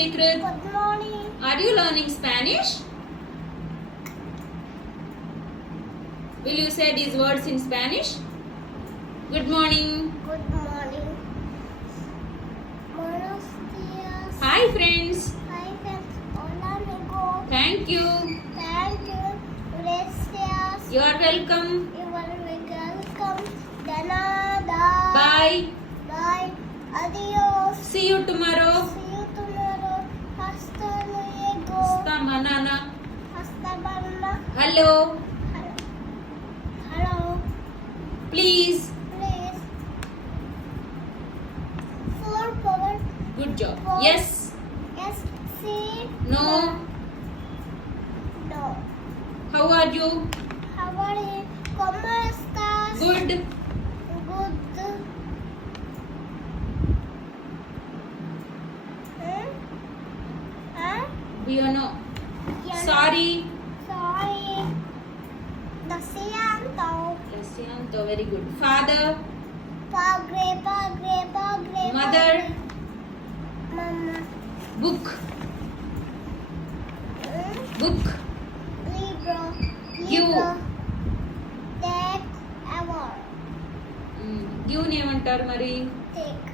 Secret? Good morning. Are you learning Spanish? Will you say these words in Spanish? Good morning. Good morning. Buenos días. Hi friends. Hi friends. Hola amigo. Thank you. Thank you. Gracias. You are welcome. You are welcome. De nada. Bye. Bye. Adios. See you tomorrow. See you tomorrow. Hasta luego. Hasta manana. Hasta mañana. Hello. Hello. Please. Please. Four power. Good job. Four. Yes. Yes. See. No. No. How are you? How are you? ¿Cómo estás? Good. Good. Huh? You know. Yeah. Sorry. Sorry. Lo siento. Lo siento. Very good. Father. Padre, padre, padre. Mother. Padre. Mama. Book. Book. Libro. You. Libro. Take. Ever. Give ఏమంటారు మరి? Take.